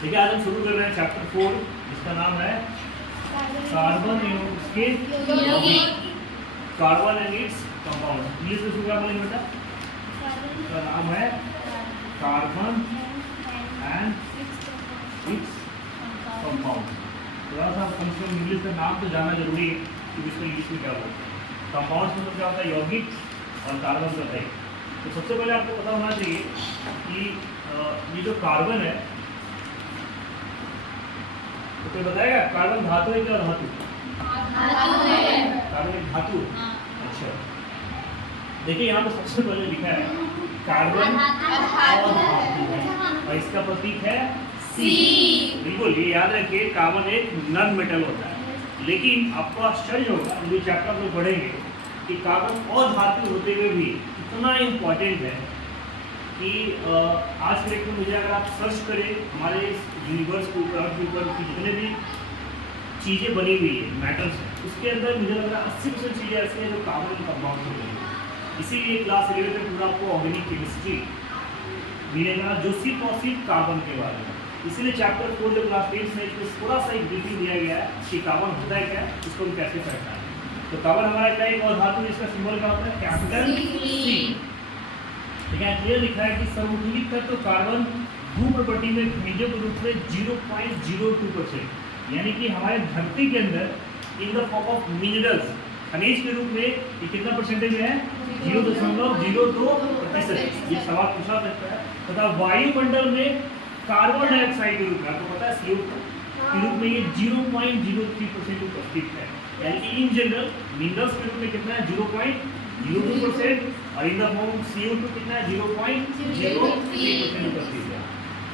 ठीक है, आज हम शुरू कर रहे हैं चैप्टर 4 जिसका नाम है carbon carbon and its compound. English में क्या बोलेंगे बेटा? इसका नाम है कार्बन एंड इट्स कंपाउंड। थोड़ा सा कम से कम इंग्लिश का नाम तो जानना जरूरी है कि इसको इंग्लिश में क्या बोलते हैं। कंपाउंड्स मतलब क्या होता है? यौगिक और कार्बन का है। तो सबसे पहले आपको पता होना चाहिए कि ये जो कार्बन है, तो कोई बताएगा कार्बन धातु है क्या? धातु कार्बन एक धातु। अच्छा, देखिए यहाँ पे सबसे पहले लिखा है कार्बन धातु है और इसका प्रतीक है C। बिल्कुल, ये याद रखिए, कार्बन एक नॉन मेटल होता है। लेकिन आपको आश्चर्य होगा ये चैप्टर में पढ़ेंगे कि कार्बन और धातु होते हुए भी इतना इम्पोर्टेंट है कि आज के डेट में मुझे अगर आप सर्च करें हमारे यूनिवर्स के ऊपर, अर्थ के ऊपर की जितने भी चीज़ें बनी हुई है मैटर्स है, उसके अंदर मुझे लग रहा है 80% चीज़ें ऐसी हैं जो कार्बन कंपाउंड होते हैं। इसीलिए क्लास 11 में पूरा आपको ऑर्गेनिक केमिस्ट्री मिलेगा जो सिर्फ और सिर्फ कार्बन के बारे में। इसीलिए चैप्टर 4 जो क्लास 10 में इसमें थोड़ा सा एक ब्रीफिंग दिया गया है कि कार्बन होता है क्या, इसको हम कैसे पहचानते हैं। तो कार्बन हमारा क्या एक और धातु, इसका सिंबल क्या होता है? Capital C। ठीक है, क्लियर लिखा है कि सर्वोत्तम तत्व कार्बन भू प्रॉपर्टी में खनिजों के रूप में 0.02%, यानी कि हमारे धरती के अंदर in the form of minerals खनिज के रूप में ये कितना परसेंटेज है? 0.02%। ये सवाल पूछा सकता है। तथा वायुमंडल में कार्बन डाइऑक्साइड के रूप में, आपको पता है CO2 के रूप में ये 0.03% उपस्थित है। यानी कि इन जनरल मिनरल्स के रूप में कितना है? 0.02%, और इन द फॉर्म CO2 कितना है? 0.03% उपस्थित है।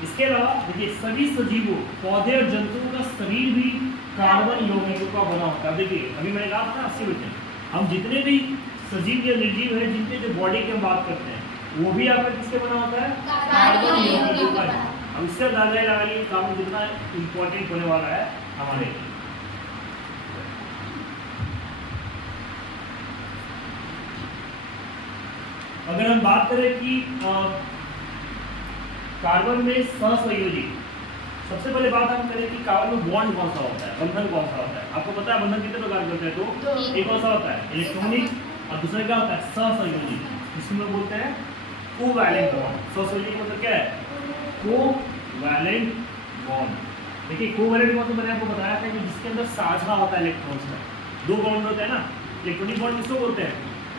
इसके अलावा देखिए सभी सजीवों, पौधे और जंतुओं का शरीर भी कार्बन यौगिकों का बना होता है। देखिए अभी मैंने कहा था 80%, हम जितने भी सजीव या निर्जीव है जिनके जो बॉडी की हम बात करते हैं वो भी आपका किसके बना होता है? कार्बन यौगिकों का। अब इससे अंदाजा लगा लीजिए कार्बन कितना इम्पोर्टेंट होने वाला है हमारे लिए। अगर हम बात करें कि कार्बन में सहसंयोजी, सबसे पहले बात हम करें कि कार्बन में बॉन्ड कौन सा होता है, बंधन कौन सा होता है। आपको पता है बंधन कितने प्रकार के होते हैं? तो एक कौन सा होता है? इलेक्ट्रॉनिक, और दूसरा क्या होता है? सहसंयोजी, जिसमें बोलते हैं कोवैलेंट बॉन्ड। सहसंयोजी मतलब क्या है? Covalent bond. देखिए कोवैलेंट बॉन्ड तो मैंने आपको बताया था कि जिसके अंदर साझा होता है इलेक्ट्रॉन्स का। दो बॉन्ड होते हैं ना, इलेक्ट्रॉनिक बॉन्ड किसको बोलते हैं?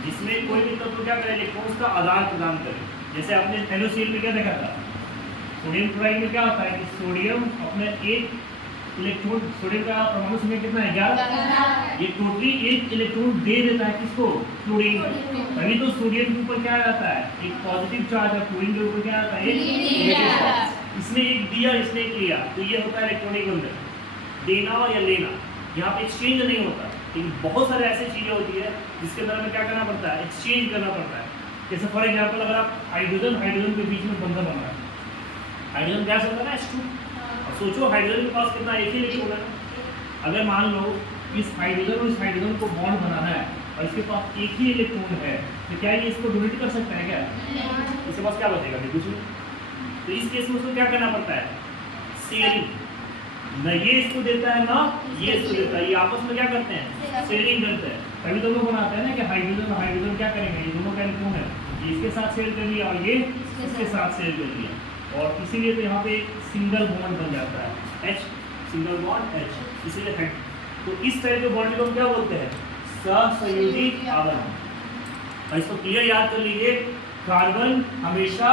जिसमें कोई भी तत्व क्या करे? इलेक्ट्रॉन्स का आदान प्रदान करे। जैसे आपने NaCl में क्या देखा था? सोडियम क्लोराइड में क्या होता है कि सोडियम अपने एक इलेक्ट्रॉन, सोडियम का परमाणु संख्या कितना है? 11। ये टोटली एक इलेक्ट्रॉन दे देता है किसको? क्लोरीन को। तभी तो सोडियम के ऊपर क्या आता है? एक पॉजिटिव चार्ज, और क्लोरीन के ऊपर क्या आता है? एक नेगेटिव चार्ज। इसने एक दिया, इसने एक लिया, तो ये होता है इलेक्ट्रॉनिक बंधन, देना या लेना। यहाँ पे एक्सचेंज नहीं होता, लेकिन बहुत सारे ऐसी चीजें होती है जिसके अंदर हमें क्या करना पड़ता है? एक्सचेंज करना पड़ता है। जैसे फॉर एग्जाम्पल अगर आप हाइड्रोजन के बीच में बंधन बन रहा है, हाइड्रोजन गैस होता है ना H2, और सोचो हाइड्रोजन के पास कितना? एक ही इलेक्ट्रॉन है। अगर मान लो इस हाइड्रोजन और इस हाइड्रोजन को बॉन्ड बनाना है और इसके पास एक ही इलेक्ट्रॉन है, तो क्या ये इसको डोनेट कर सकता है क्या? इसके पास क्या बचेगा? कुछ नहीं। तो इस केस में उसको क्या करना पड़ता है? शेयरिंग। न ये इसको देता है ना ये इसको देता है, ये आपस में क्या करते हैं? शेयरिंग करते हैं। तभी तो लोग बनाते हैं ना कि हाइड्रोजन और हाइड्रोजन क्या करेंगे? ये दोनों का इलेक्ट्रॉन है, ये इसके साथ शेयर कर लिया और ये इसके साथ शेयर कर लिया, और इसीलिए तो यहाँ पे एक सिंगल बॉन्ड बन जाता है H, सिंगल बॉन्ड H, इसीलिए हेड। तो इस तरह के बॉन्ड को हम क्या बोलते हैं? सहसंयोजी आबंध। और इसको क्लियर याद कर लीजिए, कार्बन हमेशा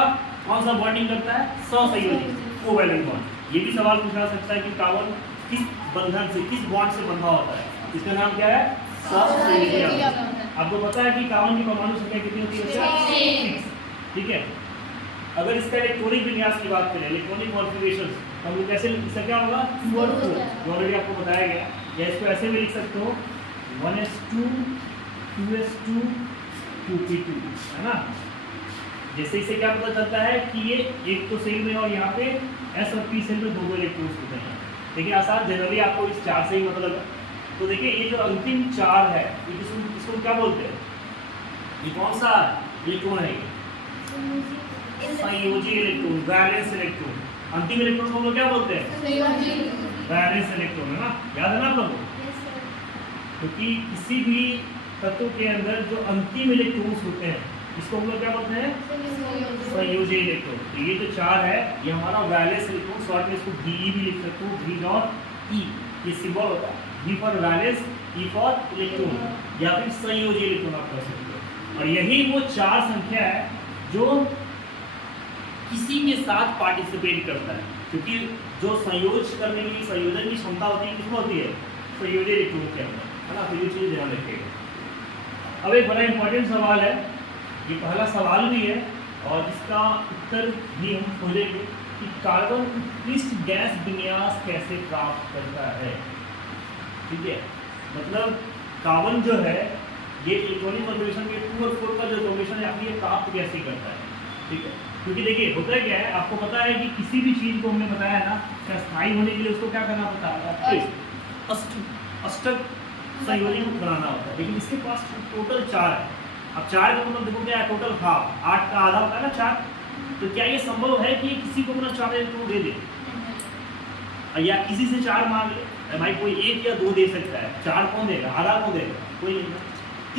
कौन सा बॉन्डिंग करता है? सहसंयोजी, कोवैलेंट बॉन्ड। ये भी सवाल पूछा सकता है कि कार्बन किस बंधन से, किस बॉन्ड से बंधा होता है? इसका नाम क्या है? सहसंयोजी आबंध। आपको पता है कि कार्बन की परमाणु संख्या कितनी होती है? 6। ठीक है, अगर इसका इलेक्ट्रॉनिक विन्यास की बात करें, इलेक्ट्रॉनिक कॉन्फ़िगरेशन, तो हम लोग कैसे, इसका क्या होगा? 2 और 4 ऑलरेडी आपको बताया गया। या इसको ऐसे भी लिख सकते हो 1s2 2s2 2p2, है ना। जैसे इससे क्या पता चलता है कि ये एक तो सेल में, और यहाँ पे S और P सेल में 2 इलेक्ट्रॉन्स होते हैं। लेकिन आसान जनरली आपको इस 4 से ही मतलब है। तो देखिए ये जो अंतिम 4 है, इसको क्या बोलते हैं? ये कौन सा इलेक्ट्रॉन है? संयोजी इलेक्ट्रॉन, वैलेंस इलेक्ट्रॉन। अंतिम इलेक्ट्रॉन को हम लोग क्या बोलते हैं? वैलेंस इलेक्ट्रॉन, है ना, याद है ना आप लोगों को? क्योंकि किसी भी तत्व के अंदर जो अंतिम इलेक्ट्रॉन्स होते हैं इसको हम लोग क्या बोलते हैं? संयोजी इलेक्ट्रॉन। तो ये जो 4 है ये हमारा वैलेंस इलेक्ट्रॉन, शॉर्ट में इसको वी भी लिख सकते हो, वी नॉट ई, ये सिंबल होता है, V for valence, E for electron, या फिर संयोजी इलेक्ट्रॉन आप कह सकते हो। और यही वो 4 संख्या है जो किसी के साथ पार्टिसिपेट करता है, क्योंकि जो संयोज करने की संयोजन की क्षमता होती है किसमें होती है? संयोजी इलेक्ट्रॉन के अंदर, है ना। तो ये चीज़ ध्यान रखिएगा। अब एक बड़ा इंपॉर्टेंट सवाल है, ये पहला सवाल भी है और इसका उत्तर भी हम खोजेंगे कि कार्बन उत्कृष्ट गैस विन्यास कैसे प्राप्त करता है। ठीक है, मतलब कार्बन जो है ये इलेक्ट्रॉनिक कॉन्फ़िगरेशन के 2 और 4 का जो कॉम्बिनेशन है ये प्राप्त कैसे करता है। ठीक है, क्योंकि देखिए होता क्या है, आपको पता है कि किसी भी चीज़ को हमने बताया है ना, क्या स्थायी होने के लिए उसको क्या करना पड़ता है? अष्टक संयोजी बनाना होता है, लेकिन इसके पास टोटल 4 है। अब 4 का मतलब देखो क्या है, टोटल हाफ, 8 का आधा होता है ना 4। तो क्या ये संभव है कि किसी को अपना 4 इलेक्ट्रॉन दे दे, या किसी से 4 मांग ले? भाई कोई 1 या 2 दे सकता है, 4 कौन देगा? आधा कौन देगा? कोई नहीं।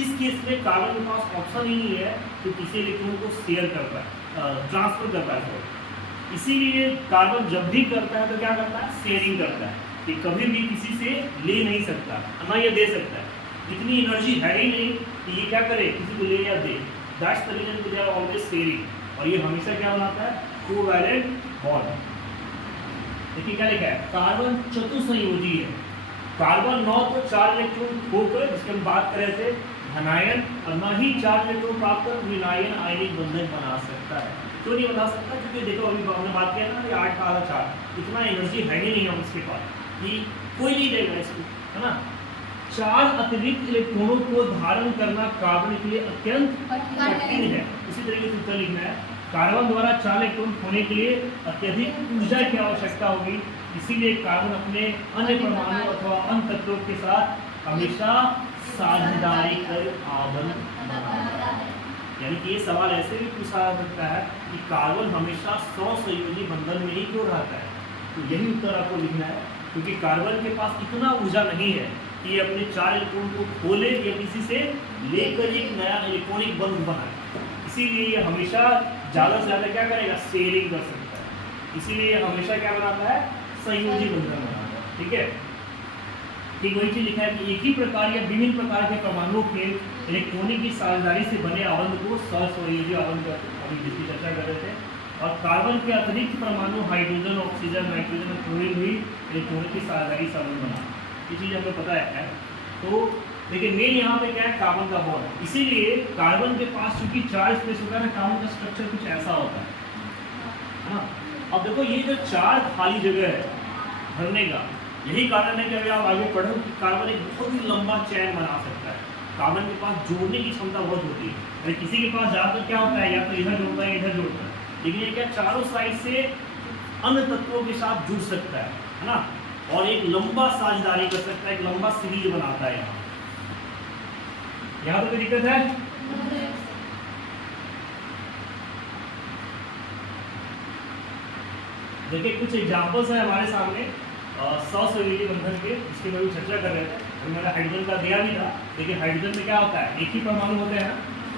इस केस में कार्बन के पास ऑप्शन ही नहीं है कि किसी इलेक्ट्रॉन को शेयर कर पाए, ट्रांसफर कर पाए। इसीलिए कार्बन जब भी करता है तो क्या करता है? शेयरिंग करता है, कि कभी भी किसी से ले नहीं सकता, ना ये दे सकता है। इतनी एनर्जी है ही नहीं कि ये क्या करे, किसी को ले या दे। That's the reason they are always sharing. और ये हमेशा क्या बनाता है? Covalent bond. देखिए क्या लिखा है, कार्बन चतुसंयोजी है। कार्बन 9 तो 4 इलेक्ट्रॉन खोकर, जिसकी हम बात कर रहे थे, धनायन, और न ही 4 इलेक्ट्रॉन प्राप्त कर विनायन आयनिक बंधन बना सकता है। क्यों नहीं बना सकता? क्योंकि देखो अभी हमने बात किया ना, 8 का आधा 4, इतना एनर्जी है ही नहीं हम इसके पास कि कोई नहीं देगा इसको, है ना। 4 अतिरिक्त इलेक्ट्रॉनों को धारण करना कार्बन के लिए अत्यंत कठिन है। इसी तरीके से उत्तर लिखना है, कार्बन द्वारा 4 इलेक्ट्रॉन होने के लिए अत्यधिक ऊर्जा की आवश्यकता होगी, इसीलिए कार्बन अपने अन्य परमाणु अथवा अन्य तत्वों के साथ हमेशा साझेदारी कर आवरण बनाता है। यानी कि ये सवाल ऐसे भी पूछा जा सकता है कि कार्बन हमेशा सहसंयोजी बंधन में ही क्यों रहता है। तो यही उत्तर आपको लिखना है, क्योंकि कार्बन के पास इतना ऊर्जा नहीं है कि ये अपने 4 इलेक्ट्रॉन को खोले या किसी से लेकर एक नया इलेक्ट्रॉनिक बंध बनाए। इसीलिए ये हमेशा ज़्यादा से ज़्यादा क्या करेगा? शेयरिंग कर सकता है। इसीलिए ये हमेशा क्या बनाता है? संयोजी बंधन बनाता है। ठीक है, ठीक वही चीज़ लिखा है कि एक ही प्रकार या विभिन्न प्रकार के परमाणुओं के इलेक्ट्रॉनिक की साझेदारी से बने आवरण को सहसंयोजी आवरण कहते हैं, अभी जिसकी चर्चा कर रहे थे। और कार्बन के अतिरिक्त परमाणु हाइड्रोजन, ऑक्सीजन, नाइट्रोजन और क्लोरीन भी इलेक्ट्रॉनिक की साझेदारी से आवरण बना, ये चीज़ हमें पता है। तो देखिए मेन यहाँ पे क्या है? कार्बन का बॉन्ड। इसीलिए कार्बन के पास चूंकि 4 स्पेस होता है ना, कार्बन का स्ट्रक्चर कुछ ऐसा होता है ना। अब देखो ये जो 4 खाली जगह है भरने का, यही कारण है कि अगर आप आगे पढ़ो कि कार्बन एक बहुत ही लंबा चैन बना सकता है। कार्बन के पास जोड़ने की क्षमता बहुत होती है। अगर किसी के पास ज़्यादातर क्या होता है, या तो इधर जोड़ता है इधर जोड़ता है, लेकिन ये क्या चारों साइड से अन्य तत्वों के साथ जुड़ सकता है ना, और एक लंबा साझेदारी कर सकता है, एक लंबा सीरीज बनाता है। यहाँ तो कोई दिक्कत है? देखिए कुछ एग्जाम्पल्स हैं हमारे सामने सहसंयोजी बंधन के, जिसके बारे में चर्चा कर रहे थे। मैंने हाइड्रोजन का दिया भी था। देखिए हाइड्रोजन में क्या होता है? एक ही परमाणु होते हैं ना,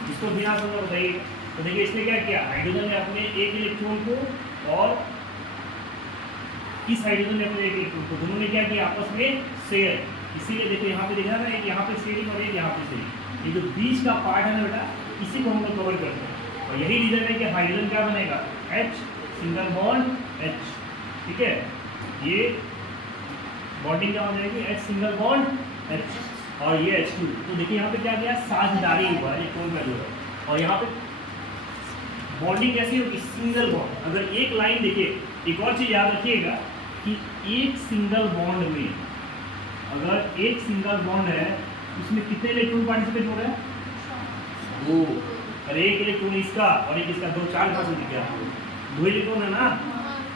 जिसको बिना समझ बताइए। तो देखिए इसने क्या किया, हाइड्रोजन ने अपने एक इलेक्ट्रॉन को और इस हाइड्रोजन ने अपने एक इलेक्ट्रॉन को, दोनों ने क्या किया? आपस में शेयर। इसीलिए देखो यहाँ पे देखा ना, एक यहाँ पे शेयरिंग और एक यहाँ पे शेयरिंग। ये जो बीच का पार्ट है ना बेटा, इसी को हम लोग कवर करते हैं। और यही रीजन है कि हाइड्रोजन क्या बनेगा? H single bond H। ठीक है, ये बॉन्डिंग क्या हो जाएगी? H सिंगल बॉन्ड H, और ये H2। तो देखिए यहाँ पे क्या किया? साझेदारी हुआ है, इलेक्ट्रॉन वैल्यू है। और यहाँ पे बॉन्डिंग कैसी होगी? Single bond. अगर एक लाइन देखिए, एक और चीज़ याद रखिएगा कि एक सिंगल बॉन्ड में, अगर एक सिंगल बॉन्ड है, इसमें कितने इलेक्ट्रॉन पार्टिसिपेट हो रहे हैं? 2। और एक इलेक्ट्रॉन इसका और एक इसका, 2 4 कहाँ से दिख गया? 2 इलेक्ट्रॉन है ना।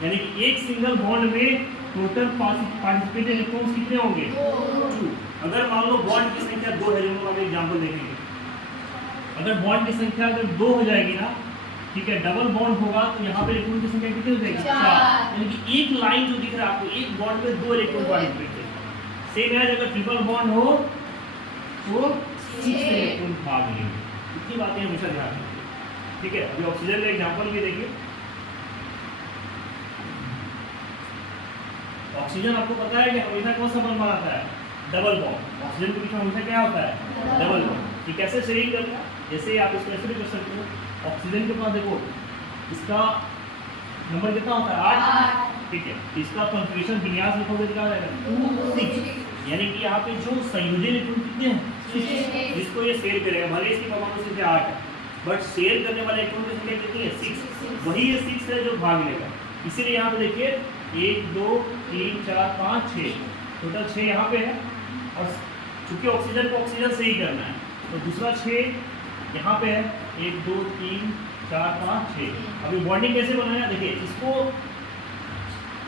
यानी कि एक सिंगल बॉन्ड में टोटल पार्टिसिपेटेड इलेक्ट्रॉन्स कितने होंगे? 2। अगर मान लो बॉन्ड की संख्या 2 है, जो हम एग्जाम्पल देखेंगे, अगर बॉन्ड की संख्या अगर 2 हो जाएगी ना, ठीक है, डबल बॉन्ड होगा तो यहाँ पे इलेक्ट्रॉन की संख्या कितनी हो जाएगी? 4। यानी कि एक लाइन जो दिख रहा है आपको, एक बॉन्ड में 2 इलेक्ट्रॉन पार्टिसिपेट करेंगे। सेम है अगर ट्रिपल बॉन्ड हो तो 6 इलेक्ट्रॉन भाग लेंगे। इतनी बातें हमेशा ध्यान रखिए, ठीक है। अभी ऑक्सीजन का एग्जांपल भी देखिए। ऑक्सीजन आपको पता है कि हमेशा कौन सा बॉन्ड बनाता है? Double bond. ऑक्सीजन के बीच में हमेशा क्या होता है? Double bond. ये कैसे शेयरिंग करता है? जैसे आप इसको ऐसे भी कर सकते हो, ऑक्सीजन के पास देखो इसका नंबर कितना होता है? 8, ठीक है। इसका कॉन्फ़िगरेशन विन्यास लिखोगे तो क्या हो जाएगा? 2 6, यानी कि यहाँ पे जो संयोजन इलेक्ट्रॉन कितने हैं? 6, जिसको ये शेयर करेगा। भले इसकी परमाणु संख्या 8 है, बट शेयर करने वाले इलेक्ट्रॉन की संख्या कितनी है? 6। वही ये 6 है जो भाग लेगा। इसीलिए यहाँ पे देखिए 1 2 3 4 5 6, टोटल 6 यहाँ पे है। और चूंकि ऑक्सीजन को ऑक्सीजन से ही करना है तो दूसरा 6 यहाँ पे है। 1 2 3 4 5 6। अभी बॉन्डिंग कैसे बनाया? देखिए इसको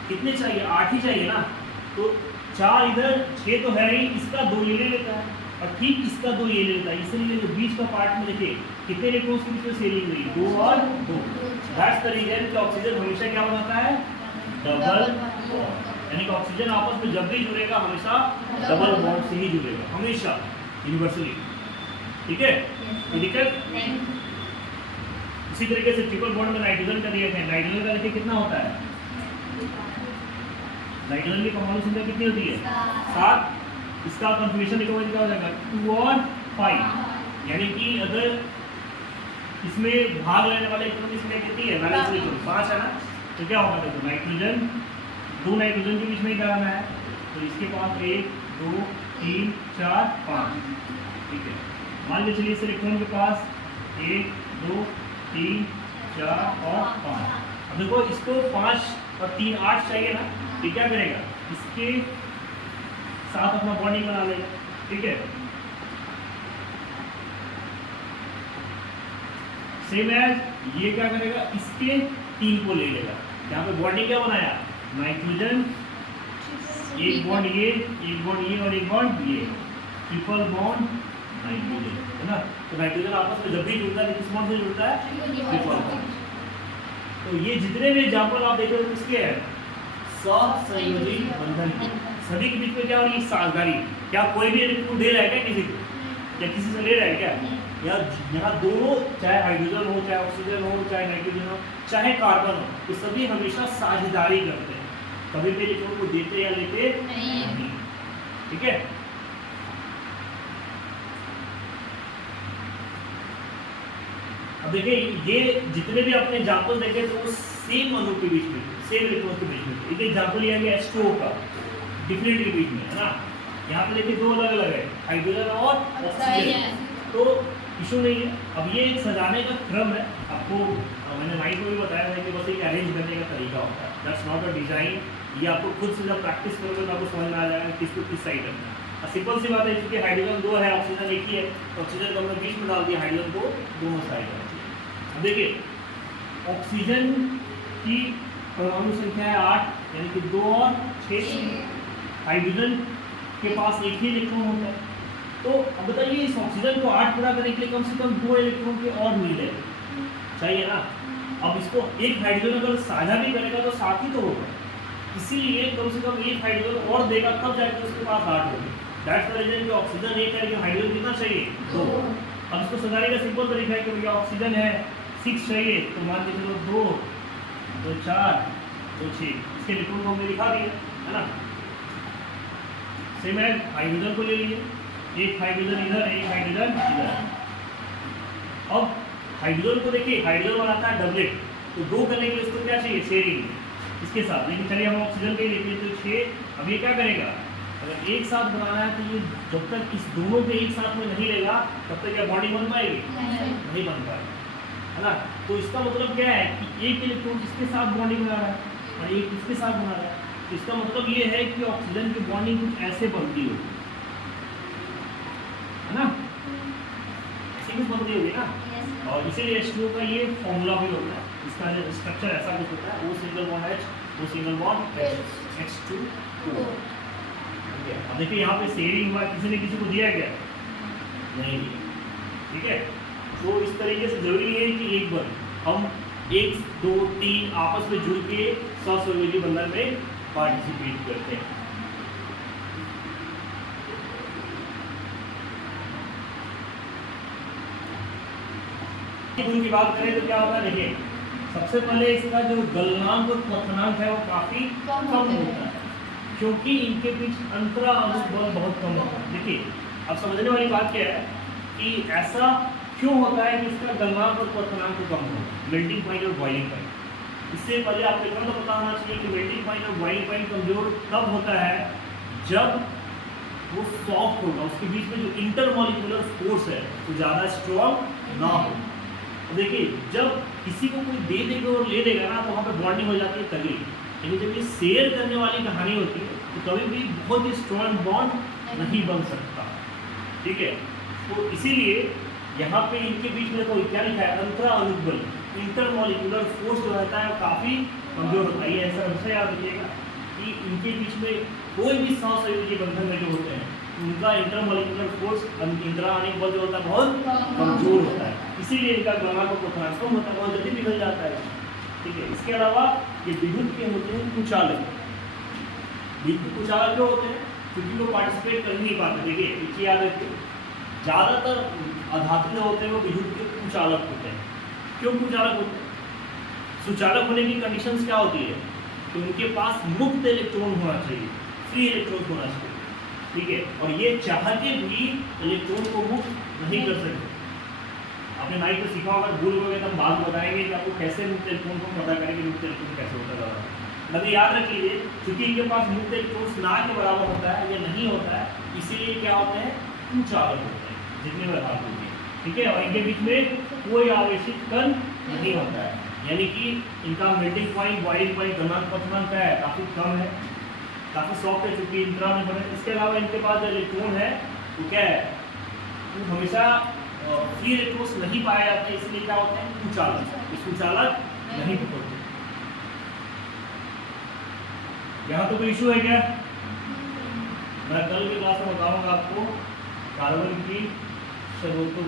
कितने चाहिए? 8 ही चाहिए ना, तो 4 इधर, 6 तो है ही, इसका 2 ये ले लेता है और ठीक इसका 2 ये ले लेता है। इसलिए जो बीच का पार्ट में देखिए कितने इलेक्ट्रॉन्स के बीच में शेयरिंग हुई? 2 और 2। दैट्स द रीजन कि ऑक्सीजन हमेशा क्या बनाता है? Double bond. यानी कि ऑक्सीजन आपस में जब भी जुड़ेगा हमेशा डबल बॉन्ड से ही जुड़ेगा, हमेशा, यूनिवर्सली, ठीक है। इसी तरीके से ट्रिपल बॉन्ड में नाइट्रोजन का दिया है। नाइट्रोजन का देखिए कितना होता है? नाइट्रोजन की परमाणु संख्या कितनी होती है? 7। इसका कॉन्फ़िगरेशन लिखोगे क्या हो जाएगा? 2 और 5। यानी कि अगर इसमें भाग लेने वाले इलेक्ट्रॉन की संख्या कितनी है? वैलेंस इलेक्ट्रॉन 5 है ना, तो क्या होगा? देखो नाइट्रोजन, 2 नाइट्रोजन के बीच में क्या आना है? तो इसके पास 1 2 3 4 5, ठीक है। मान के चलिए इस इलेक्ट्रॉन के पास 1 2 3 4 और 5। अब देखो इसको 5 और 3 8 चाहिए ना, ये क्या करेगा? इसके साथ अपना बॉन्डिंग बना लेगा, ठीक है। सेम एज ये क्या करेगा? इसके 3 को ले लेगा। यहाँ पे बॉन्डिंग क्या बनाया? नाइट्रोजन, एक बॉन्ड ये, एक बॉन्ड ये और एक बॉन्ड ये, ट्रिपल बॉन्ड नाइट्रोजन, है ना। तो नाइट्रोजन आपस में जब भी जुड़ता है किस बॉन्ड से जुड़ता है? Triple bond. तो ये जितने भी एग्जांपल आप देख रहे हो किसके हैं? सहसंयोजी बंधन के। सभी के बीच में क्या हो रही है? साझेदारी। क्या कोई भी इलेक्ट्रॉन दे रहा है क्या किसी को? या किसी से ले रहा है क्या? या यहाँ दोनों, चाहे हाइड्रोजन हो, चाहे ऑक्सीजन हो, चाहे नाइट्रोजन हो, चाहे कार्बन हो, तो सभी हमेशा साझेदारी करते हैं। कभी भी इलेक्ट्रॉन को देते या लेते नहीं, ठीक है। अब देखिए ये जितने भी आपने एग्जांपल देखे तो वो सेम अणु के बीच में, सेम इलेक्ट्रॉन के बीच में। एक एग्जांपल लिया गया H2O का, डिफरेंट के बीच में, है ना। यहाँ पे देखिए 2 अलग अलग है, हाइड्रोजन और ऑक्सीजन, तो इशू नहीं है। अब ये एक सजाने का क्रम है। आपको मैंने नाइट में भी बताया था कि बस एक अरेंज करने का तरीका होता है, दैट्स नॉट अ डिजाइन। ये आपको खुद से जब प्रैक्टिस करोगे तो आपको समझ में आ जाएगा किसको किस साइड रखना है। सिंपल सी बात है, क्योंकि हाइड्रोजन 2 है, ऑक्सीजन 1 ही है, तो ऑक्सीजन को हमने बीच में डाल दिया, हाइड्रोजन को दोनों साइड रख दिया। अब देखिए ऑक्सीजन की परमाणु संख्या है 8, यानी कि 2 और 6। हाइड्रोजन के पास 1 ही इलेक्ट्रॉन होता है। तो अब बताइए इस ऑक्सीजन को 8 पूरा करने के लिए कम से कम 2 इलेक्ट्रॉन के और मिले चाहिए ना। अब इसको एक हाइड्रोजन अगर साझा भी करेगा तो 7 ही तो होगा, इसीलिए कम से कम 1 हाइड्रोजन और देगा तब जाकर उसके पास 8 होगी। दैट्स द रीजन कि ऑक्सीजन 1 है लेकिन हाइड्रोजन कितना चाहिए? 2। अब इसको सजाने का सिंपल तरीका है कि भैया ऑक्सीजन है 6 चाहिए, तो मान के चलो 2 2 4 2 6, इसके इलेक्ट्रॉन को हमने दिखा दिया, है ना। सेम है, हाइड्रोजन को ले लिए, एक हाइड्रोजन इधर, एक हाइड्रोजन इधर। अब हाइड्रोजन को देखिए, हाइड्रोजन बनाता है डबलेट, तो 2 करने के लिए उसको क्या चाहिए? शेयरिंग इसके साथ। लेकिन चलिए हम ऑक्सीजन के लेते हैं तो 6। अब ये क्या करेगा? अगर एक साथ बनाना है तो ये जब तक इस दोनों के एक साथ में नहीं लेगा तब तक क्या बॉन्डिंग बन पाएगी? नहीं बन पाएगी, है ना। तो इसका मतलब क्या है कि एक इलेक्ट्रॉन इसके साथ बॉन्डिंग बना रहा है और एक इसके साथ बना रहा है। तो इसका मतलब ये है कि ऑक्सीजन की बॉन्डिंग कुछ ऐसे बनती होगी, है ना, ऐसी कुछ बनती होगी ना। और इसीलिए H2O का ये फॉर्मूला भी होता है, इसका जो स्ट्रक्चर ऐसा कुछ होता है, वो सिंगल बॉन्ड H, वो सिंगल बॉन्ड H2O। अब देखिए यहाँ पे शेयरिंग हुआ, किसी ने किसी को दिया क्या? नहीं दिया, ठीक है। तो इस तरीके से जरूरी है कि एक बार हम 1, 2, 3 आपस में जुड़ के सहसंयोजी बंधन में पार्टिसिपेट करते हैं। गुण की बात करें तो क्या होता है, देखिए सबसे पहले इसका जो गलनांक और क्वथनांक है वो काफी कम होता है, क्योंकि इनके बीच अंतरा अनुबल बहुत कम होता है। देखिए अब समझने वाली बात क्या है कि ऐसा क्यों होता है कि इसका गलनांक और क्वथनांक कम होता है, मेल्टिंग पॉइंट और बॉइलिंग पॉइंट। इससे पहले आपको इतना तो पता होना चाहिए कि मेल्टिंग पॉइंट और बॉइलिंग पॉइंट कमजोर तब होता है जब वो सॉफ्ट होगा, उसके बीच में जो इंटरमॉलिक्यूलर फोर्स है वो ज़्यादा स्ट्रॉन्ग ना हो। देखिए जब किसी को कोई दे देगा और ले देगा ना तो वहाँ पे बॉन्डिंग हो जाती है तगड़ी, लेकिन जब ये शेयर करने वाली कहानी होती है तो कभी भी बहुत ही स्ट्रॉन्ग बॉन्ड नहीं बन सकता, ठीक है। तो इसीलिए यहाँ पे इनके बीच में कोई क्या लिखा है, अंतरा अनुबल, इंटरमॉलिक्यूलर फोर्स जो रहता है वो काफ़ी कमजोर होता है। ये ऐसा हमेशा याद रखिएगा कि इनके बीच में कोई भी सहसंयोजी बंधन में जो होते हैं उनका इंटरमॉलिक्यूलर फोर्स, इंट्रा आयनिक बल जो होता है बहुत कमजोर होता है, इसीलिए इनका गलनांक और क्वथनांक कम होता है, बहुत जल्दी पिघल जाता है, ठीक है। इसके अलावा ये विद्युत के होते हैं कुचालक। विद्युत कुचालक जो होते हैं क्योंकि वो पार्टिसिपेट कर नहीं पाते। देखिए एक याद रखिए, ज़्यादातर अधातु जो होते हैं वो विद्युत के कुचालक होते हैं। क्यों कुचालक होते हैं? सुचालक होने की कंडीशंस क्या होती है, तो उनके पास मुक्त इलेक्ट्रॉन होना चाहिए, फ्री इलेक्ट्रॉन होना चाहिए, ठीक है। और ये चाहते भी इलेक्ट्रॉन को मुक्त नहीं कर सकते। आपने नाइट में सीखा होगा, भूल गए तो हम बाद में बताएंगे कि आपको कैसे मुक्त इलेक्ट्रॉन को पता करेंगे, मुक्त इलेक्ट्रॉन कैसे होता है। मतलब याद रख लीजिए, क्योंकि इनके पास मुक्त इलेक्ट्रॉन ना के बराबर होता है, ये नहीं होता है, इसीलिए क्या होते हैं, कुचालक होते हैं, जितने में बात होती है, ठीक है। और इनके बीच में कोई आवेशित कण नहीं होता है, यानी कि इनका मेल्टिंग पॉइंट, बॉइलिंग पॉइंट, गलनांक क्वथनांक क्या है, काफ़ी कम है, काफ़ी सॉफ्ट है, चूंकि इंट्रा में बने। इसके अलावा इनके पास जो इलेक्ट्रॉन है वो क्या है, वो हमेशा फ्री इलेक्ट्रॉन्स नहीं पाए जाते, इसलिए क्या होते हैं, कुचालक। इस कुचालक नहीं होते। यहाँ तो कोई इशू है क्या? मैं कल की क्लास में बताऊंगा आपको कार्बन की सर्वोत्तम